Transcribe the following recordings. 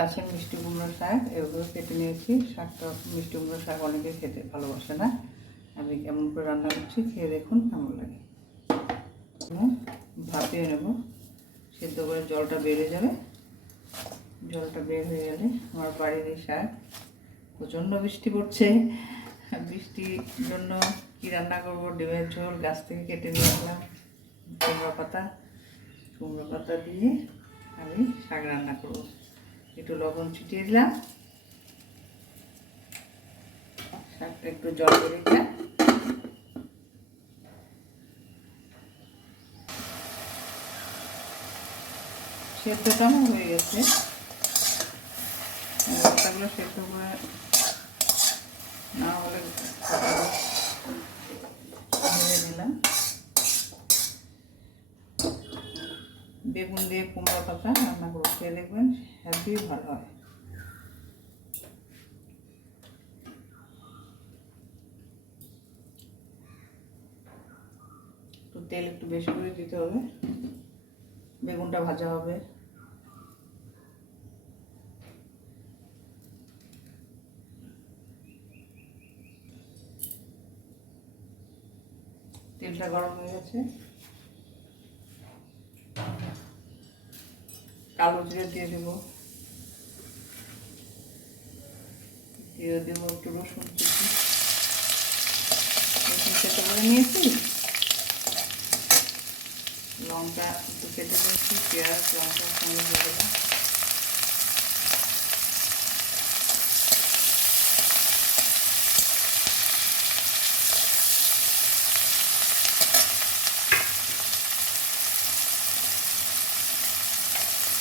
গাছের মিষ্টি কুমড়ো শাক এগুলো কেটে নিয়েছি। শাকটা মিষ্টি কুমড়ো শাক অনেকে খেতে ভালোবাসে না, আমি কেমন করে রান্না করছি খেয়ে দেখুন কেমন লাগে। ভাপিয়ে নেব, সেদ্ধ করে জলটা বেড়ে যাবে। জলটা বের হয়ে গেলে আমার বাড়ির এই শাক, প্রচণ্ড বৃষ্টি পড়ছে, বৃষ্টির জন্য কি রান্না করবো, ডিমের ঝোল গাছ থেকে কেটে নিয়েছিলাম, কুমড়ো পাতা দিয়ে আমি শাক রান্না করবো। একটু লবণ ছিটিয়ে দিলাম, শাকটা একটু জল বেড়ে দিলাম। সেদ্ধটা আমার হয়ে গেছে, পাতাগুলো সেদ্ধ করে না হলে ভেজে নিলাম। বেগুন দিয়ে কুমড়ো পাতা রান্না করে খেয়ে দেখবেন, হেলদি ভালো হয়। তো তেল একটু বেশি করে দিতে হবে, বেগুনটা ভাজা হবে। তেলটা গরম হয়ে গেছে, কালো জিরে দিয়ে দেবো, একটু রসুন কেটে করে নিয়েছি, লঙ্কা একটু কেটে নিয়েছি, পেঁয়াজ লঙ্কার সঙ্গে দিয়ে দেবো।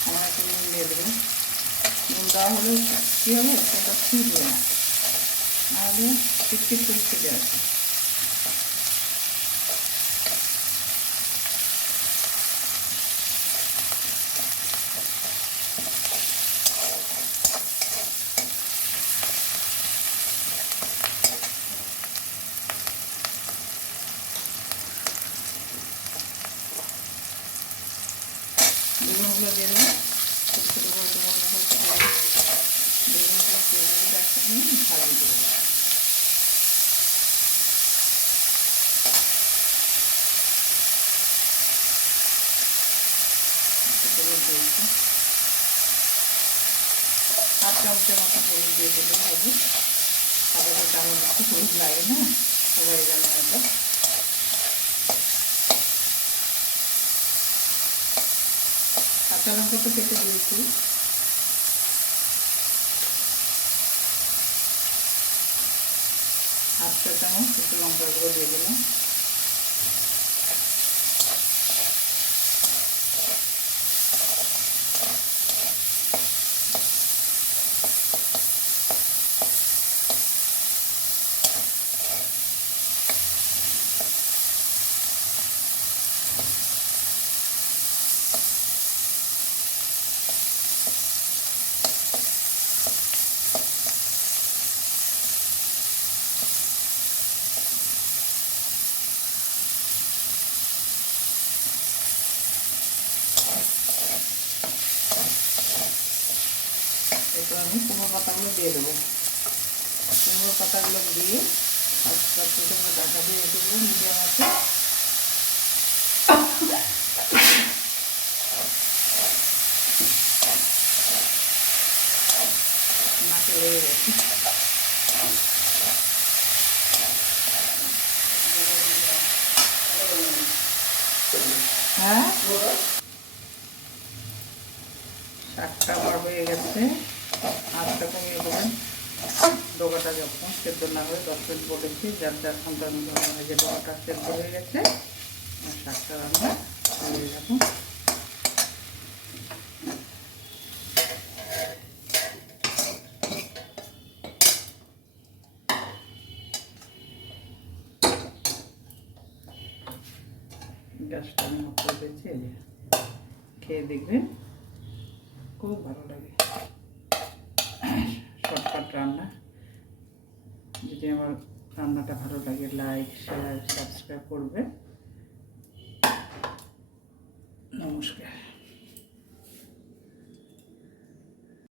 আমার একটু নুন দিয়ে দেবো, নুন দেওয়া হলে কী হবে, সেটা ফুটবে না, নাহলে টিকটিক করে খেতে আছে। বেগুনগুলো দিয়ে দেবো, ছোটো ছোটো করে বেগুনগুলো তেল দিয়ে একসাথে ভাজিয়ে দেবো। হাফ চামচের মতো হলুদ দিয়ে দেবো, হলুদ তারপরে তেমন একটু হলুদ লাগে না, সবাই জানে হয়তো। কাঁচা লঙ্কা তো কেটে দিয়েছি, হাফ চা চামচ একটু লঙ্কার গুঁড়ো দিয়ে দিলাম। এরপর আমি কুমড়ো পাতাগুলো দিয়ে দেবো, কুমড়ো পাতাগুলো দিয়ে ঢাকা দিয়ে রেখে দেবো মিডিয়াম আছে। নাকে লেগে গেছে, হ্যাঁ শাকটা আমার হয়ে গেছে। আঁচটা কমিয়ে দেবেন, ডোকাটা যখন সেদ্ধ না হয়ে 10 মিনিট বলেছি, যার যার সন্তান যে ডোকাটা সেদ্ধ হয়ে গেছে, শাকটা রান্না হয়ে যাবো। গ্যাসটা আমি অফ করে দিয়েছি, খেয়ে দেখবেন খুব ভালো লাগে। শর্টকাট রান্না। যদি আমার রান্নাটা ভালো লাগে লাইক শেয়ার সাবস্ক্রাইব করবে। নমস্কার।